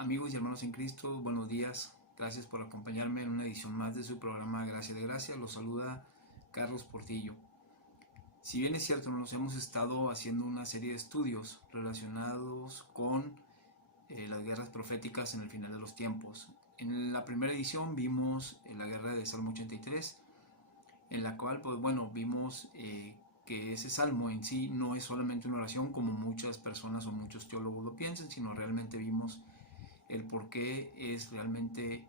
Amigos y hermanos en Cristo, buenos días. Gracias por acompañarme en una edición más de su programa Gracia de Gracia. Los saluda Carlos Portillo. Si bien es cierto, nos hemos estado haciendo una serie de estudios relacionados con las guerras proféticas en el final de los tiempos. En la primera edición vimos la guerra de Salmo 83, en la cual vimos que ese salmo en sí no es solamente una oración como muchas personas o muchos teólogos lo piensan, sino realmente vimos el por qué es realmente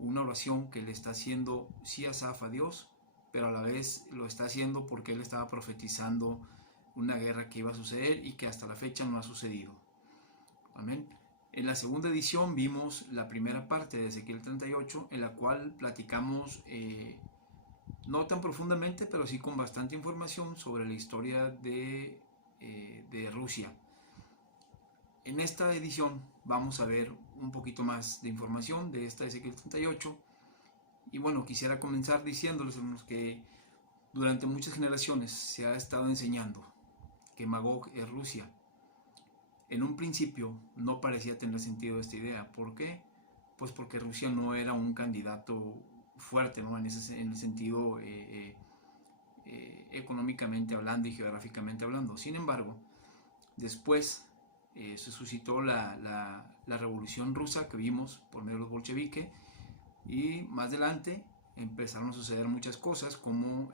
una oración que le está haciendo sí Asaf a Dios, pero a la vez lo está haciendo porque él estaba profetizando una guerra que iba a suceder y que hasta la fecha no ha sucedido. Amén. En la segunda edición vimos la primera parte de Ezequiel 38, en la cual platicamos no tan profundamente, pero sí con bastante información sobre la historia de Rusia. En esta edición vamos a ver un poquito más de información de esta Ezequiel 38. Y bueno, quisiera comenzar diciéndoles, hermanos, que durante muchas generaciones se ha estado enseñando que Magog es Rusia. En un principio no parecía tener sentido esta idea. ¿Por qué? Pues porque Rusia no era un candidato fuerte, ¿no? en el sentido económicamente hablando y geográficamente hablando. Sin embargo, después se suscitó la revolución rusa que vimos por medio de los bolcheviques, y más adelante empezaron a suceder muchas cosas, como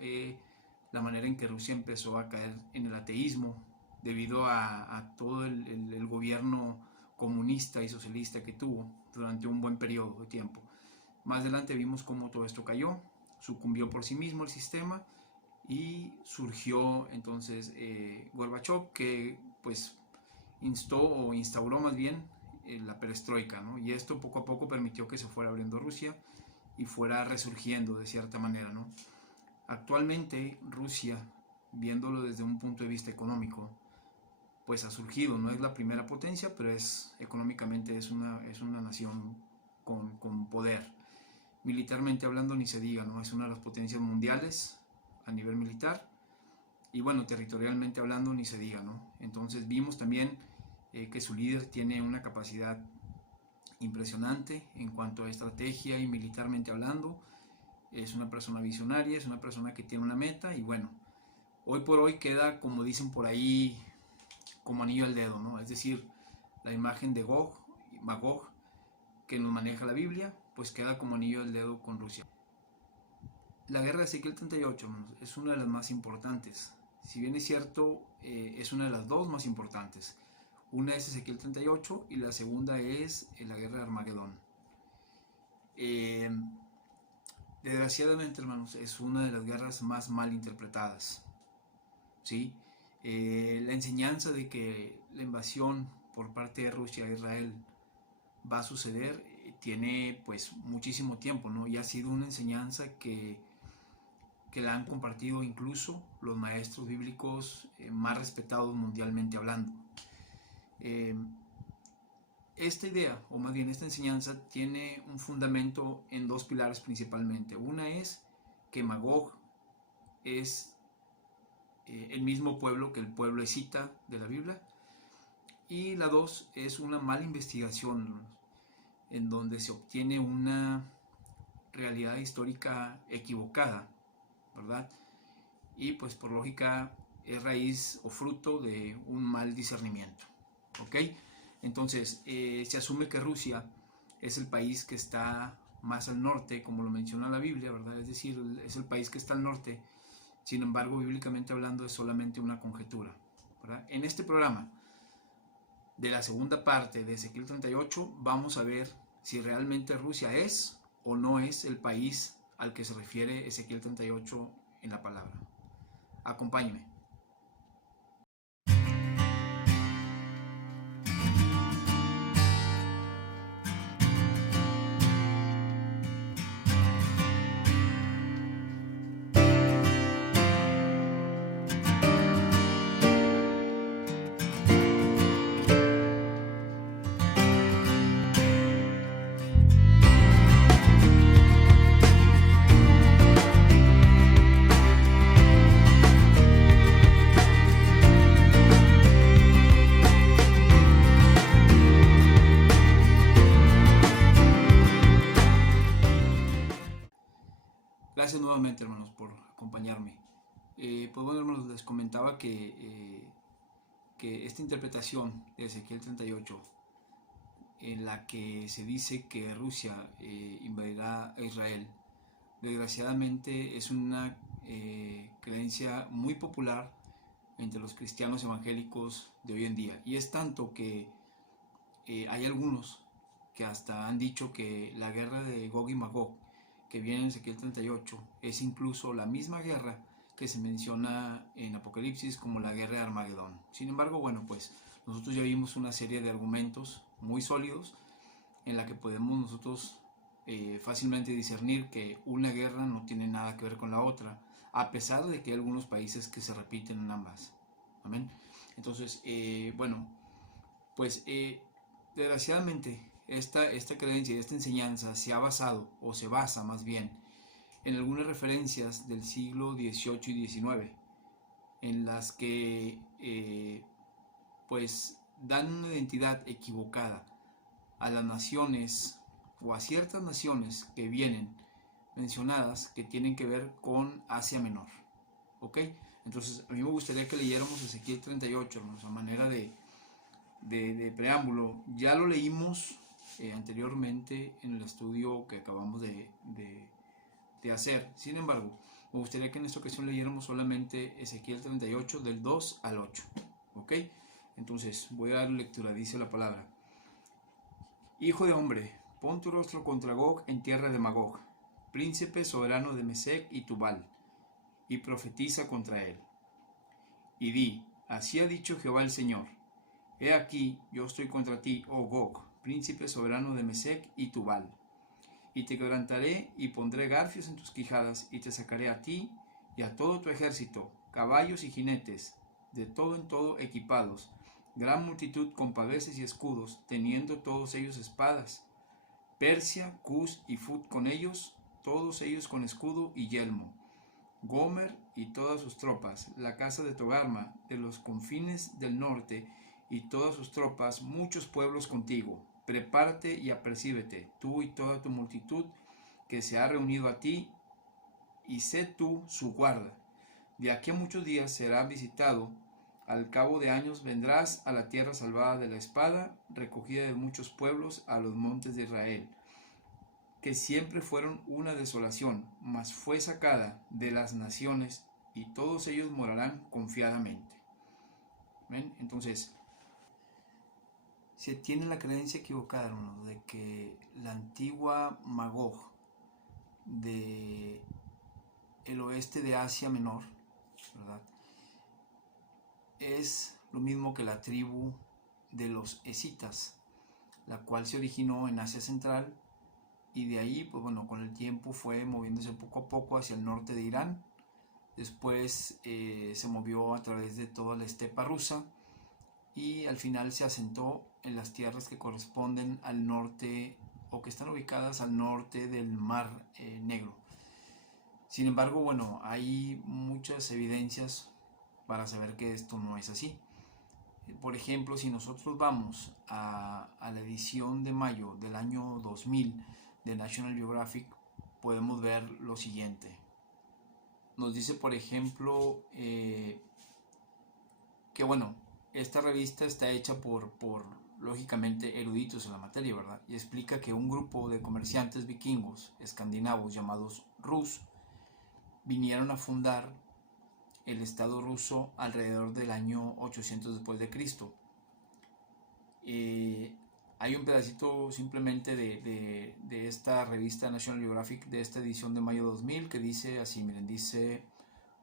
la manera en que Rusia empezó a caer en el ateísmo debido a todo el gobierno comunista y socialista que tuvo durante un buen periodo de tiempo. Más adelante vimos cómo todo esto cayó, sucumbió por sí mismo el sistema, y surgió entonces Gorbachev, que pues instauró más bien la perestroika, ¿no? Y esto poco a poco permitió que se fuera abriendo Rusia y fuera resurgiendo de cierta manera, ¿no? Actualmente Rusia, viéndolo desde un punto de vista económico, pues ha surgido. No es la primera potencia, pero económicamente es una nación con poder. Militarmente hablando ni se diga, ¿no? Es una de las potencias mundiales a nivel militar, y bueno, territorialmente hablando ni se diga, ¿no? Entonces vimos también que su líder tiene una capacidad impresionante en cuanto a estrategia y militarmente hablando. Es una persona visionaria, es una persona que tiene una meta, y bueno, hoy por hoy queda, como dicen por ahí, como anillo al dedo, ¿no? Es decir, la imagen de Magog que nos maneja la Biblia, pues queda como anillo al dedo con Rusia. La guerra de Ezequiel 38 es una de las más importantes. Si bien es cierto, es una de las dos más importantes. Una es Ezequiel 38 y la segunda es la guerra de Armagedón. Desgraciadamente, hermanos, es una de las guerras más mal interpretadas, ¿sí? La enseñanza de que la invasión por parte de Rusia a Israel va a suceder tiene pues muchísimo tiempo, ¿no? Y ha sido una enseñanza que la han compartido incluso los maestros bíblicos más respetados mundialmente hablando. Esta idea, o más bien esta enseñanza, tiene un fundamento en dos pilares principalmente. Una es que Magog es el mismo pueblo que el pueblo escita de la Biblia, y la dos es una mala investigación en donde se obtiene una realidad histórica equivocada, ¿verdad? Y pues por lógica es raíz o fruto de un mal discernimiento, ¿ok? Entonces se asume que Rusia es el país que está más al norte, como lo menciona la Biblia, ¿verdad? Es decir, es el país que está al norte. Sin embargo, bíblicamente hablando, es solamente una conjetura, ¿verdad? En este programa de la segunda parte de Ezequiel 38 vamos a ver si realmente Rusia es o no es el país al que se refiere Ezequiel 38 en la palabra. Acompáñeme. nuevamente, hermanos, por acompañarme. Pues bueno, hermanos, les comentaba que esta interpretación de Ezequiel 38, en la que se dice que Rusia invadirá a Israel, desgraciadamente es una creencia muy popular entre los cristianos evangélicos de hoy en día. Y es tanto que hay algunos que hasta han dicho que la guerra de Gog y Magog, que viene en Ezequiel 38, es incluso la misma guerra que se menciona en Apocalipsis como la guerra de Armagedón. Sin embargo, bueno, pues nosotros ya vimos una serie de argumentos muy sólidos en la que podemos nosotros fácilmente discernir que una guerra no tiene nada que ver con la otra, a pesar de que hay algunos países que se repiten en ambas. Amén. Entonces, bueno, pues desgraciadamente esta creencia y esta enseñanza se ha basado, o se basa más bien, en algunas referencias del siglo XVIII y XIX, en las que pues dan una identidad equivocada a las naciones o a ciertas naciones que vienen mencionadas, que tienen que ver con Asia Menor. ¿Ok? Entonces a mí me gustaría que leyéramos Ezequiel 38, a manera de preámbulo. Ya lo leímos anteriormente en el estudio que acabamos de hacer. Sin embargo, me gustaría que en esta ocasión leyéramos solamente Ezequiel 38 del 2 al 8. ¿Ok? Entonces voy a dar lectura. Dice la palabra: Hijo de hombre, pon tu rostro contra Gog en tierra de Magog, príncipe soberano de Mesec y Tubal, y profetiza contra él. Y di: así ha dicho Jehová el Señor: he aquí, yo estoy contra ti, oh Gog, príncipe soberano de Mesec y Tubal. Y te quebrantaré y pondré garfios en tus quijadas, y te sacaré a ti y a todo tu ejército, caballos y jinetes, de todo en todo equipados, gran multitud con paveses y escudos, teniendo todos ellos espadas. Persia, Cus y Fut con ellos, todos ellos con escudo y yelmo. Gomer y todas sus tropas, la casa de Togarma, de los confines del norte, y todas sus tropas, muchos pueblos contigo. Prepárate y apercíbete, tú y toda tu multitud que se ha reunido a ti, y sé tú su guarda. De aquí a muchos días será visitado, al cabo de años vendrás a la tierra salvada de la espada, recogida de muchos pueblos, a los montes de Israel, que siempre fueron una desolación, mas fue sacada de las naciones, y todos ellos morarán confiadamente. ¿Ven? Entonces, se tiene la creencia equivocada, hermano, de que la antigua Magog de el oeste de Asia Menor, ¿verdad?, es lo mismo que la tribu de los escitas, la cual se originó en Asia Central, y de ahí, pues bueno, con el tiempo fue moviéndose poco a poco hacia el norte de Irán. Después se movió a través de toda la estepa rusa, y al final se asentó en las tierras que corresponden al norte, o que están ubicadas al norte del Mar Negro. Sin embargo, bueno, hay muchas evidencias para saber que esto no es así. Por ejemplo, si nosotros vamos a la edición de mayo del año 2000 de National Geographic, podemos ver lo siguiente. Nos dice, por ejemplo, que bueno, esta revista está hecha por lógicamente eruditos en la materia, ¿verdad? Y explica que un grupo de comerciantes vikingos escandinavos llamados Rus vinieron a fundar el estado ruso alrededor del año 800 después de Cristo. Hay un pedacito simplemente de esta revista National Geographic, de esta edición de mayo 2000, que dice así, miren, dice: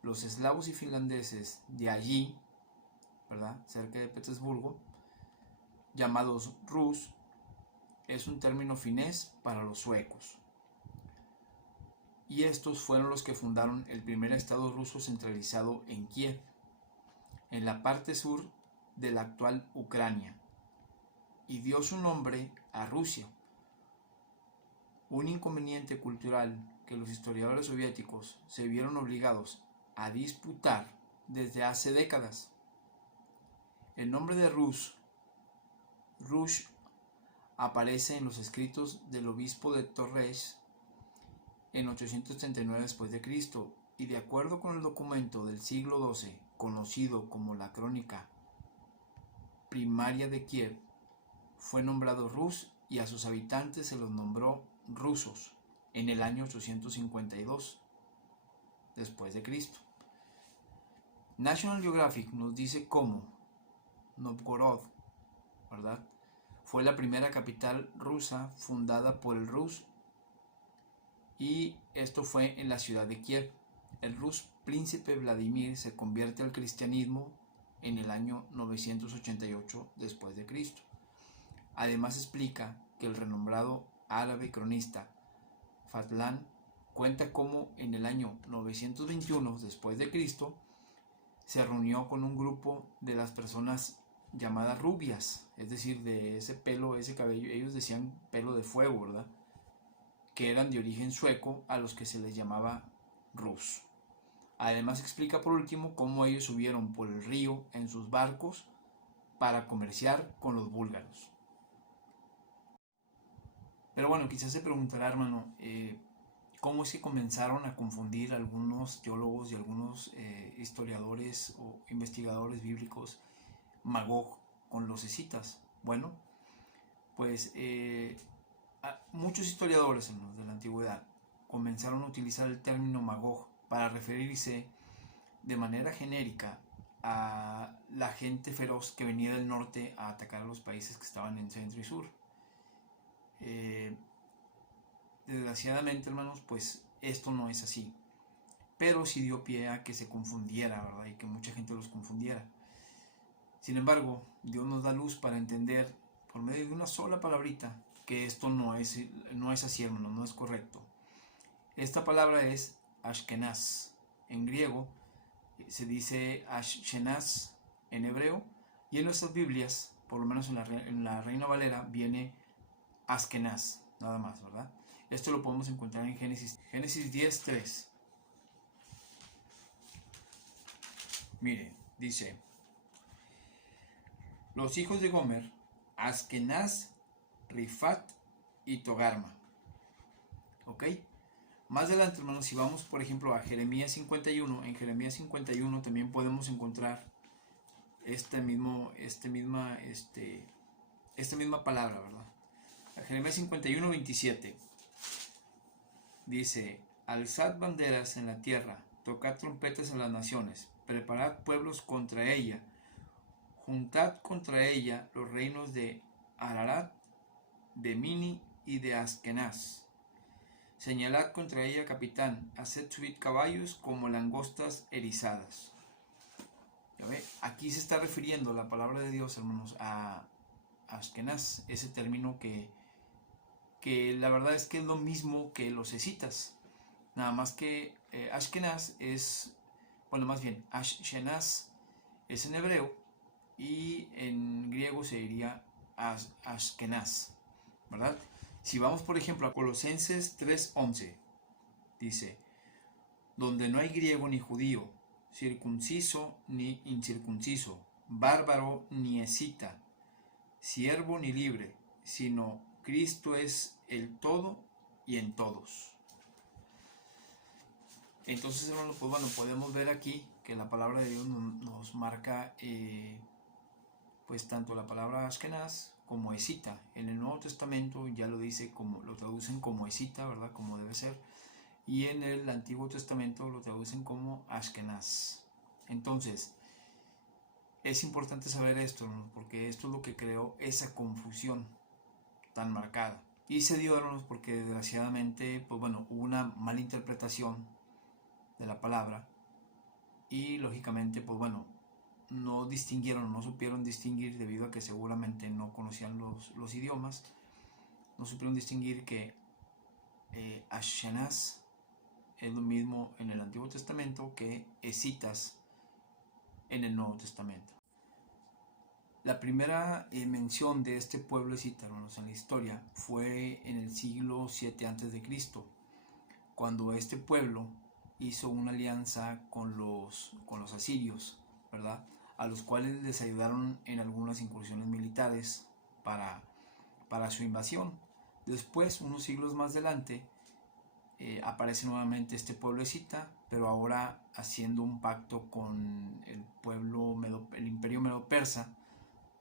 los eslavos y finlandeses de allí, ¿verdad?, cerca de Petersburgo, llamados Rus, es un término finés para los suecos. Y estos fueron los que fundaron el primer estado ruso centralizado en Kiev, en la parte sur de la actual Ucrania, y dio su nombre a Rusia. Un inconveniente cultural que los historiadores soviéticos se vieron obligados a disputar desde hace décadas. El nombre de Rush aparece en los escritos del obispo de Torres en 839 después de Cristo, y de acuerdo con el documento del siglo XII, conocido como la Crónica Primaria de Kiev, fue nombrado Rus y a sus habitantes se los nombró rusos en el año 852 después de Cristo. National Geographic nos dice cómo Novgorod, ¿verdad?, fue la primera capital rusa fundada por el Rus, y esto fue en la ciudad de Kiev. El Rus príncipe Vladimir se convierte al cristianismo en el año 988 después de Cristo. Además explica que el renombrado árabe cronista Fadlan cuenta cómo en el año 921 después de Cristo se reunió con un grupo de las personas llamadas rubias, es decir, de ese pelo, ese cabello, ellos decían pelo de fuego, ¿verdad?, que eran de origen sueco, a los que se les llamaba Rus. Además explica por último cómo ellos subieron por el río en sus barcos para comerciar con los búlgaros. Pero bueno, quizás se preguntará, hermano, ¿cómo es que comenzaron a confundir algunos teólogos y algunos historiadores o investigadores bíblicos Magog con los escitas? Bueno, pues muchos historiadores de la antigüedad comenzaron a utilizar el término Magog para referirse de manera genérica a la gente feroz que venía del norte a atacar a los países que estaban en centro y sur. Desgraciadamente, hermanos, pues esto no es así, pero sí dio pie a que se confundiera, ¿verdad?, y que mucha gente los confundiera. Sin embargo, Dios nos da luz para entender por medio de una sola palabrita que esto no es así, hermano, no es correcto. Esta palabra es Ashkenaz. En griego se dice Ashkenaz en hebreo, y en nuestras Biblias, por lo menos en la Reina Valera, viene Askenaz, nada más, ¿verdad? Esto lo podemos encontrar en Génesis 10:3. Mire, dice: los hijos de Gomer, Askenaz, Rifat y Togarma. ¿Ok? Más adelante, hermanos, si vamos, por ejemplo, a Jeremías 51, en Jeremías 51 también podemos encontrar esta misma palabra, ¿verdad? A Jeremías 51:27 dice: alzad banderas en la tierra, tocad trompetas en las naciones, preparad pueblos contra ella, juntad contra ella los reinos de Ararat, de Mini y de Askenaz. Señalad contra ella capitán, haced subir caballos como langostas erizadas. ¿Ya ve? Aquí se está refiriendo la palabra de Dios, hermanos, a Askenaz, ese término que la verdad es que es lo mismo que los escitas, nada más que Ashkenaz es, bueno, más bien Ashkenaz es en hebreo y en griego se diría Ashkenaz, ¿verdad? Si vamos, por ejemplo, a Colosenses 3:11, dice: donde no hay griego ni judío, circunciso ni incircunciso, bárbaro ni escita, siervo ni libre, sino Cristo es el todo y en todos. Entonces, hermano, pues bueno, podemos ver aquí que la palabra de Dios nos marca pues tanto la palabra Ashkenaz como escita. En el Nuevo Testamento ya lo dice, como lo traducen como escita, ¿verdad?, como debe ser, y en el Antiguo Testamento lo traducen como Ashkenaz. Entonces es importante saber esto, ¿no?, porque esto es lo que creó esa confusión tan marcada, y se dio, hermanos, porque desgraciadamente, pues bueno, hubo una mala interpretación de la palabra, y lógicamente, pues bueno, no distinguieron, no supieron distinguir, debido a que seguramente no conocían los idiomas, no supieron distinguir que Ashkenaz es lo mismo en el Antiguo Testamento que escitas en el Nuevo Testamento. La primera mención de este pueblo escita, hermanos, en la historia fue en el siglo VII a.C., cuando este pueblo hizo una alianza con los asirios, ¿verdad?, a los cuales les ayudaron en algunas incursiones militares para su invasión. Después, unos siglos más adelante, aparece nuevamente este pueblo escita, pero ahora haciendo un pacto con el imperio medo-persa,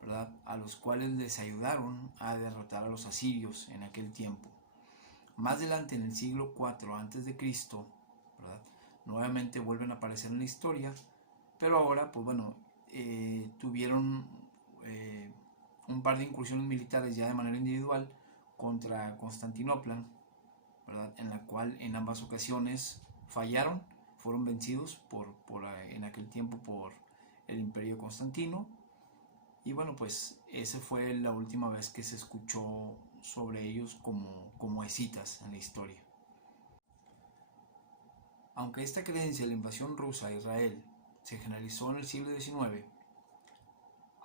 ¿verdad? A los cuales les ayudaron a derrotar a los asirios en aquel tiempo. Más adelante, en el siglo IV a.C., ¿verdad? Nuevamente vuelven a aparecer en la historia, pero ahora, pues bueno, tuvieron un par de incursiones militares ya de manera individual contra Constantinopla, ¿verdad? En la cual en ambas ocasiones fallaron, fueron vencidos en aquel tiempo por el imperio Constantino. Y bueno, pues esa fue la última vez que se escuchó sobre ellos como escitas en la historia. Aunque esta creencia de la invasión rusa a Israel se generalizó en el siglo XIX,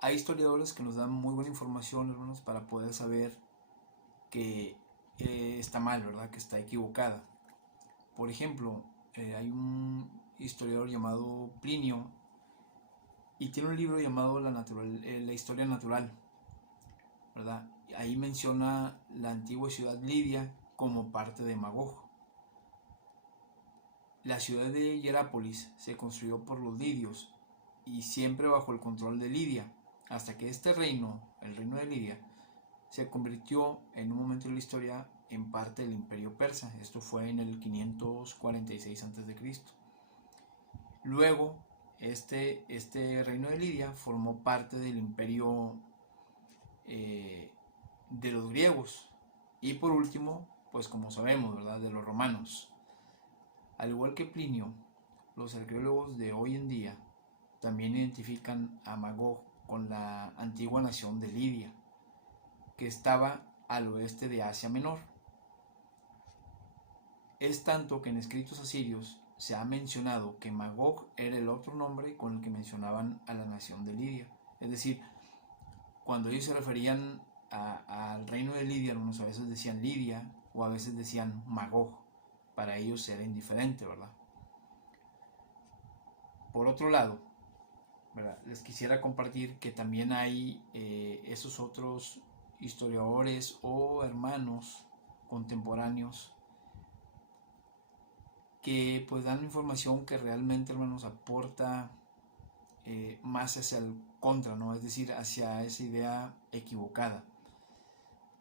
hay historiadores que nos dan muy buena información, hermanos, para poder saber que está mal, ¿verdad? Que está equivocada. Por ejemplo, hay un historiador llamado Plinio y tiene un libro llamado La historia natural, ¿verdad? Ahí menciona la antigua ciudad lidia como parte de Magog. La ciudad de Hierápolis se construyó por los lidios y siempre bajo el control de Lidia, hasta que este reino, el reino de Lidia, se convirtió en un momento de la historia en parte del imperio persa. Esto fue en el 546 a.C. Luego, este reino de Lidia formó parte del imperio de los griegos y por último, pues como sabemos, ¿verdad?, de los romanos. Al igual que Plinio, los arqueólogos de hoy en día también identifican a Magog con la antigua nación de Lidia, que estaba al oeste de Asia Menor. Es tanto que en escritos asirios se ha mencionado que Magog era el otro nombre con el que mencionaban a la nación de Lidia. Es decir, cuando ellos se referían al reino de Lidia, algunos a veces decían Lidia o a veces decían Magog. Para ellos era indiferente, ¿verdad? Por otro lado, ¿verdad?, les quisiera compartir que también hay esos otros historiadores o hermanos contemporáneos que pues dan información que realmente, hermanos, aporta más hacia el contra, ¿no? Es decir, hacia esa idea equivocada.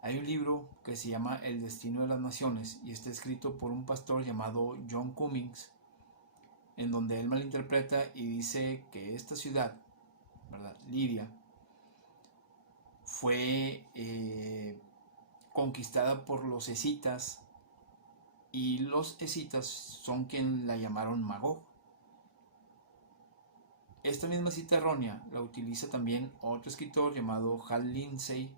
Hay un libro que se llama El destino de las naciones y está escrito por un pastor llamado John Cummings, en donde él malinterpreta y dice que esta ciudad, ¿verdad?, Lidia, fue conquistada por los escitas y los escitas son quien la llamaron Magog. Esta misma cita errónea la utiliza también otro escritor llamado Hal Lindsey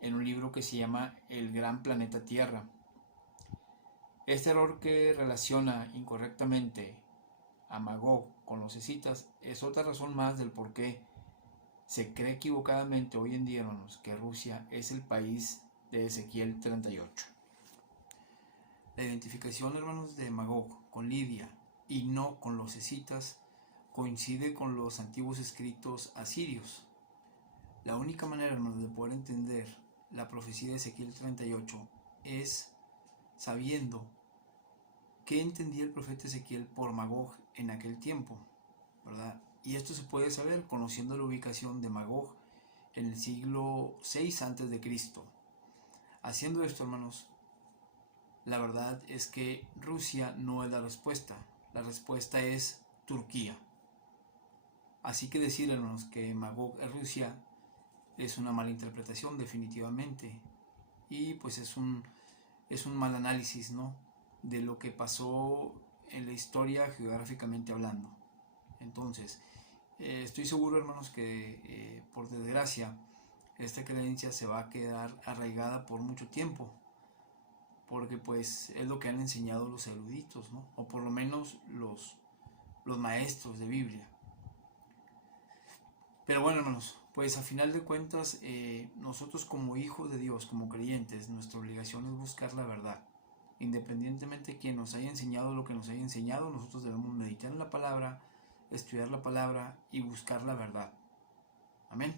en un libro que se llama El gran planeta Tierra. Este error que relaciona incorrectamente a Magog con los escitas es otra razón más del por qué se cree equivocadamente hoy en día, hermanos, que Rusia es el país de Ezequiel 38. La identificación, hermanos, de Magog con Lidia y no con los escitas coincide con los antiguos escritos asirios. La única manera, hermanos, de poder entender la profecía de Ezequiel 38 es sabiendo qué entendía el profeta Ezequiel por Magog en aquel tiempo, ¿verdad? Y esto se puede saber conociendo la ubicación de Magog en el siglo VI a.C. Haciendo esto, hermanos, la verdad es que Rusia no es la respuesta es Turquía. Así que decir, hermanos, que Magog es Rusia es una mala interpretación definitivamente y pues es un mal análisis, ¿no?, de lo que pasó en la historia geográficamente hablando. Entonces, estoy seguro, hermanos, que por desgracia esta creencia se va a quedar arraigada por mucho tiempo, porque pues es lo que han enseñado los eruditos, ¿no?, o por lo menos los maestros de Biblia. Pero bueno, hermanos, pues a final de cuentas nosotros como hijos de Dios, como creyentes, nuestra obligación es buscar la verdad. Independientemente de quien nos haya enseñado lo que nos haya enseñado, nosotros debemos meditar en la palabra, estudiar la palabra y buscar la verdad. Amén.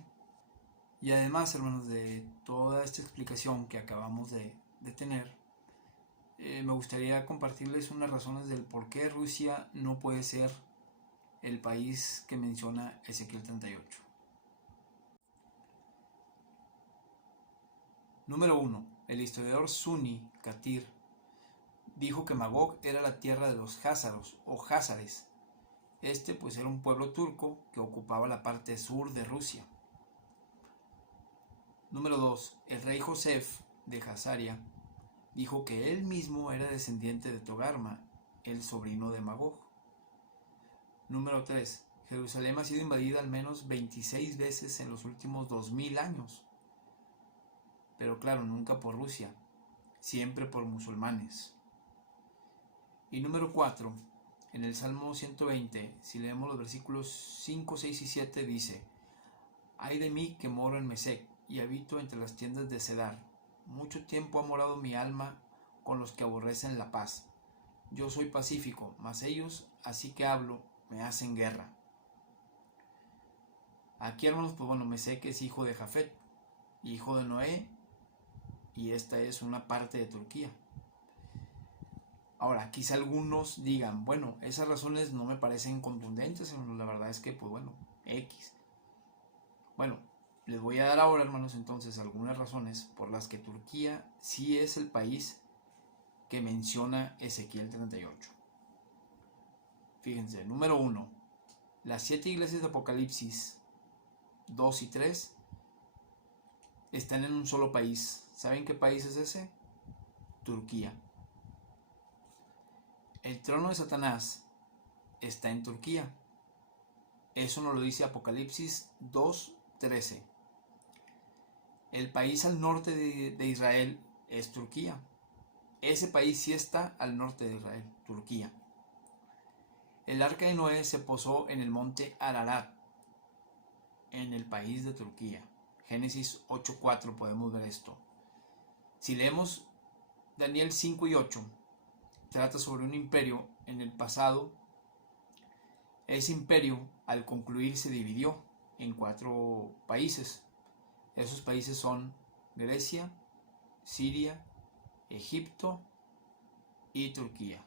Y además, hermanos, de toda esta explicación que acabamos de tener, me gustaría compartirles unas razones del por qué Rusia no puede ser el país que menciona Ezequiel 38. Número 1. El historiador Sunni Katir dijo que Magog era la tierra de los házaros o házares. Pues era un pueblo turco que ocupaba la parte sur de Rusia. Número 2. El rey Josef de Hazaria dijo que él mismo era descendiente de Togarma, el sobrino de Magog. Número 3. Jerusalén ha sido invadida al menos 26 veces en los últimos 2000 años. Pero claro, nunca por Rusia, siempre por musulmanes. Y número 4. En el Salmo 120, si leemos los versículos 5, 6 y 7, dice: Ay de mí que moro en Mesec y habito entre las tiendas de Cedar. Mucho tiempo ha morado mi alma con los que aborrecen la paz. Yo soy pacífico, mas ellos, así que hablo, me hacen guerra. Aquí, hermanos, Mesec es hijo de Jafet, hijo de Noé, y esta es una parte de Turquía. Ahora, quizá algunos digan, esas razones no me parecen contundentes, hermanos. La verdad es que, X. Les voy a dar ahora, hermanos, entonces algunas razones por las que Turquía sí es el país que menciona Ezequiel 38. Fíjense, número 1. Las 7 iglesias de Apocalipsis 2 y 3 están en un solo país. ¿Saben qué país es ese? Turquía. El trono de Satanás está en Turquía. Eso nos lo dice Apocalipsis 2:13. El país al norte de Israel es Turquía. Ese país sí está al norte de Israel, Turquía. El arca de Noé se posó en el monte Ararat, en el país de Turquía. Génesis 8:4 podemos ver esto. Si leemos Daniel 5 y 8, trata sobre un imperio en el pasado. Ese imperio, al concluir, se dividió en 4 países. Esos países son Grecia, Siria, Egipto y Turquía.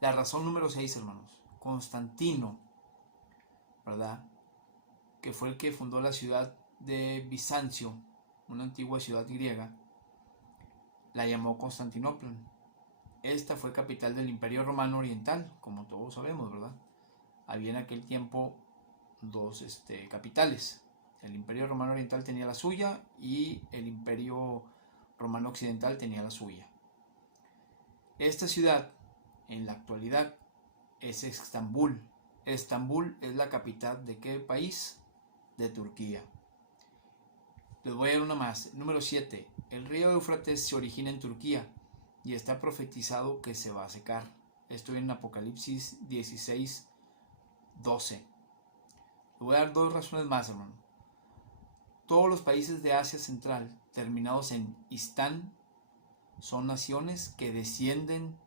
La razón número 6, hermanos. Constantino, ¿verdad?, que fue el que fundó la ciudad de Bizancio, una antigua ciudad griega, la llamó Constantinopla. Esta fue capital del Imperio Romano Oriental, como todos sabemos, ¿verdad? Había en aquel tiempo 2 capitales. El Imperio Romano Oriental tenía la suya y el Imperio Romano Occidental tenía la suya. Esta ciudad, en la actualidad, es Estambul. Estambul es la capital ¿de qué país? De Turquía. Les voy a dar una más. Número 7. El río Éufrates se origina en Turquía y está profetizado que se va a secar. Esto en Apocalipsis 16:12. Les voy a dar 2 razones más, hermano. Todos los países de Asia Central, terminados en Istán, son naciones que descienden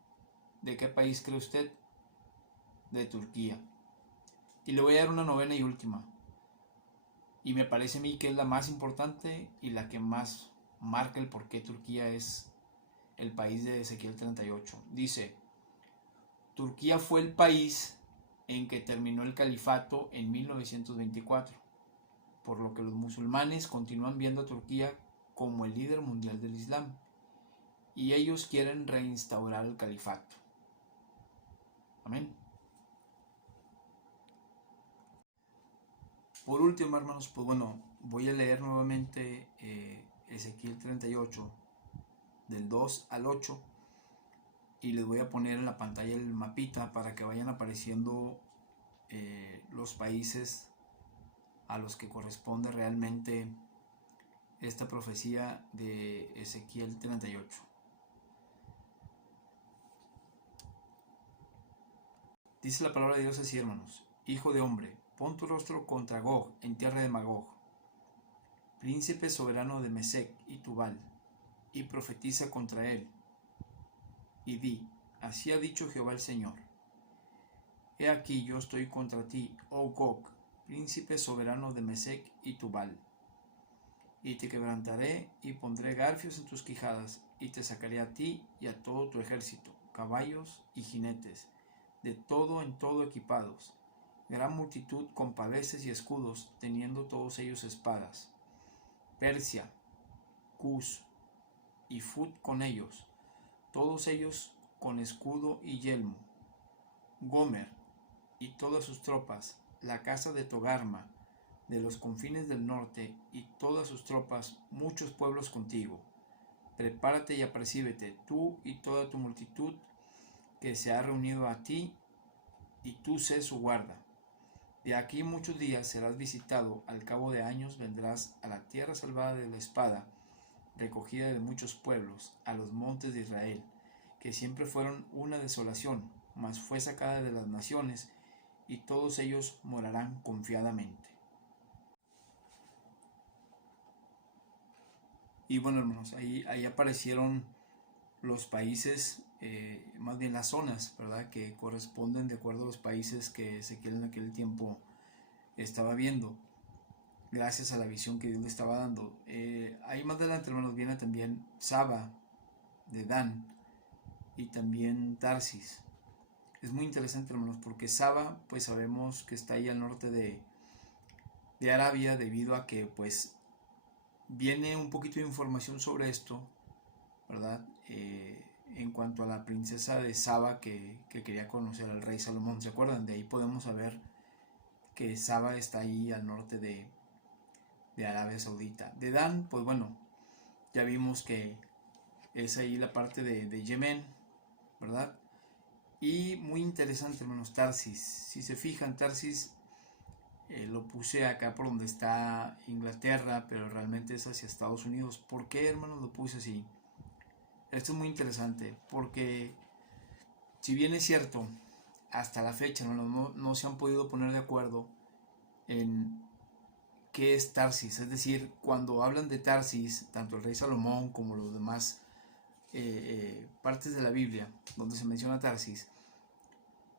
¿de qué país cree usted? De Turquía. Y le voy a dar una novena y última. Y me parece a mí que es la más importante y la que más marca el por qué Turquía es el país de Ezequiel 38. Dice: Turquía fue el país en que terminó el califato en 1924, por lo que los musulmanes continúan viendo a Turquía como el líder mundial del Islam, y ellos quieren reinstaurar el califato. Amén. Por último, hermanos, voy a leer nuevamente Ezequiel 38, del 2 al 8, y les voy a poner en la pantalla el mapita para que vayan apareciendo los países a los que corresponde realmente esta profecía de Ezequiel 38. Dice la palabra de Dios así, hermanos: Hijo de hombre, pon tu rostro contra Gog en tierra de Magog, príncipe soberano de Mesec y Tubal, y profetiza contra él, y di: así ha dicho Jehová el Señor: he aquí yo estoy contra ti, oh Gog, príncipe soberano de Mesec y Tubal, y te quebrantaré y pondré garfios en tus quijadas y te sacaré a ti y a todo tu ejército, caballos y jinetes, de todo en todo equipados, gran multitud con paveses y escudos, teniendo todos ellos espadas. Persia, Cus y Fut con ellos, todos ellos con escudo y yelmo. Gomer y todas sus tropas, la casa de Togarma, de los confines del norte, y todas sus tropas, muchos pueblos contigo. Prepárate y apercíbete, tú y toda tu multitud que se ha reunido a ti, y tú sé su guarda. De aquí muchos días serás visitado, al cabo de años vendrás a la tierra salvada de la espada, recogida de muchos pueblos, a los montes de Israel, que siempre fueron una desolación, mas fue sacada de las naciones, y todos ellos morarán confiadamente. Y bueno, hermanos, ahí aparecieron los países, más bien las zonas, ¿verdad? Que corresponden de acuerdo a los países que Ezequiel en aquel tiempo estaba viendo, gracias a la visión que Dios le estaba dando. Ahí más adelante, hermanos, viene también Saba de Dan y también Tarsis. Es muy interesante, hermanos, porque Saba, pues sabemos que está ahí al norte de Arabia, debido a que, pues, viene un poquito de información sobre esto, ¿verdad? En cuanto a la princesa de Saba que quería conocer al rey Salomón, ¿se acuerdan? De ahí podemos saber que Saba está ahí al norte de Arabia Saudita. De Dan, pues bueno, ya vimos que es ahí la parte de Yemen, ¿verdad? Y muy interesante, hermanos, Tarsis. Si se fijan, Tarsis lo puse acá por donde está Inglaterra, pero realmente es hacia Estados Unidos. ¿Por qué, hermanos, lo puse así? Esto es muy interesante porque, si bien es cierto, hasta la fecha no se han podido poner de acuerdo en qué es Tarsis. Es decir, cuando hablan de Tarsis, tanto el rey Salomón como los demás partes de la Biblia donde se menciona Tarsis,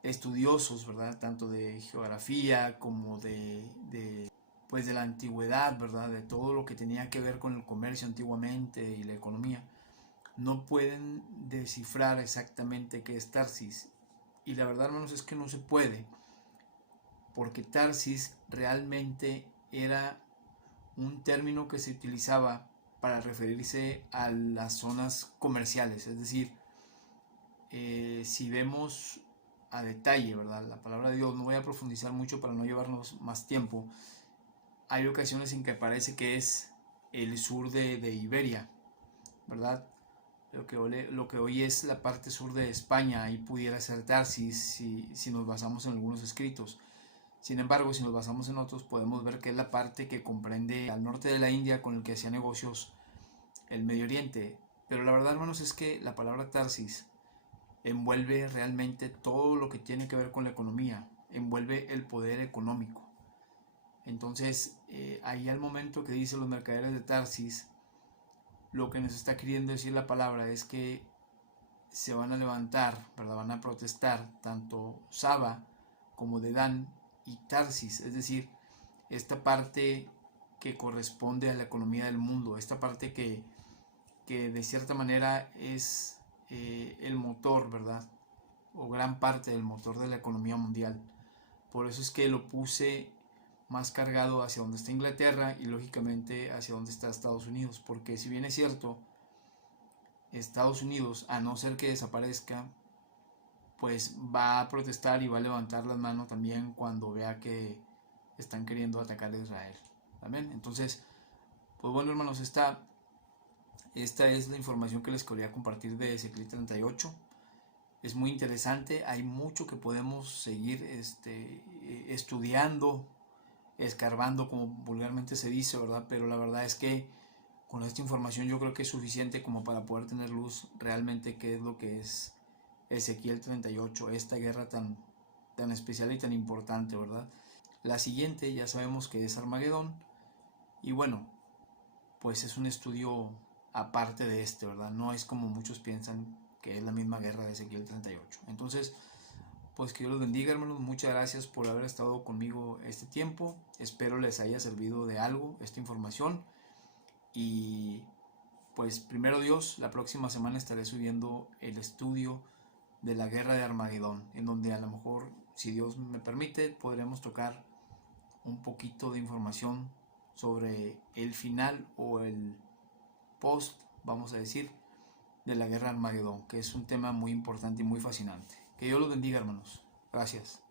estudiosos, ¿verdad? Tanto de geografía como pues de la antigüedad, ¿verdad? De todo lo que tenía que ver con el comercio antiguamente y la economía, no pueden descifrar exactamente qué es Tarsis. Y la verdad, hermanos, es que no se puede, porque Tarsis realmente era un término que se utilizaba para referirse a las zonas comerciales. Es decir, si vemos a detalle, ¿verdad?, la palabra de Dios, no voy a profundizar mucho para no llevarnos más tiempo. Hay ocasiones en que parece que es el sur de Iberia, ¿verdad? Lo que hoy es la parte sur de España, ahí pudiera ser Tarsis si nos basamos en algunos escritos. Sin embargo, si nos basamos en otros, podemos ver que es la parte que comprende al norte de la India, con el que hacía negocios el Medio Oriente. Pero la verdad, hermanos, es que la palabra Tarsis envuelve realmente todo lo que tiene que ver con la economía, envuelve el poder económico. Entonces, ahí al momento que dice los mercaderes de Tarsis, lo que nos está queriendo decir la palabra es que se van a levantar, ¿verdad? Van a protestar tanto Saba como Dedán y Tarsis, es decir, esta parte que corresponde a la economía del mundo, esta parte que de cierta manera es el motor, ¿verdad? O gran parte del motor de la economía mundial. Por eso es que lo puse más cargado hacia donde está Inglaterra y lógicamente hacia donde está Estados Unidos, porque si bien es cierto, Estados Unidos, a no ser que desaparezca, pues va a protestar y va a levantar las manos también cuando vea que están queriendo atacar a Israel. ¿Amén? Entonces, pues bueno, hermanos, esta es la información que les quería compartir de Ezequiel 38. Es muy interesante, hay mucho que podemos seguir estudiando, escarbando, como vulgarmente se dice, ¿verdad? Pero la verdad es que con esta información yo creo que es suficiente como para poder tener luz realmente qué es lo que es Ezequiel 38, esta guerra tan especial y tan importante, ¿verdad? La siguiente ya sabemos que es Armagedón, y bueno, pues es un estudio aparte de ¿verdad? No es como muchos piensan que es la misma guerra de Ezequiel 38. Entonces, pues que Dios los bendiga, hermanos. Muchas gracias por haber estado conmigo este tiempo. Espero les haya servido de algo esta información. Y pues primero Dios, la próxima semana estaré subiendo el estudio de la guerra de Armagedón, en donde a lo mejor, si Dios me permite, podremos tocar un poquito de información sobre el final o el post, vamos a decir, de la guerra de Armagedón, que es un tema muy importante y muy fascinante. Que Dios los bendiga, hermanos. Gracias.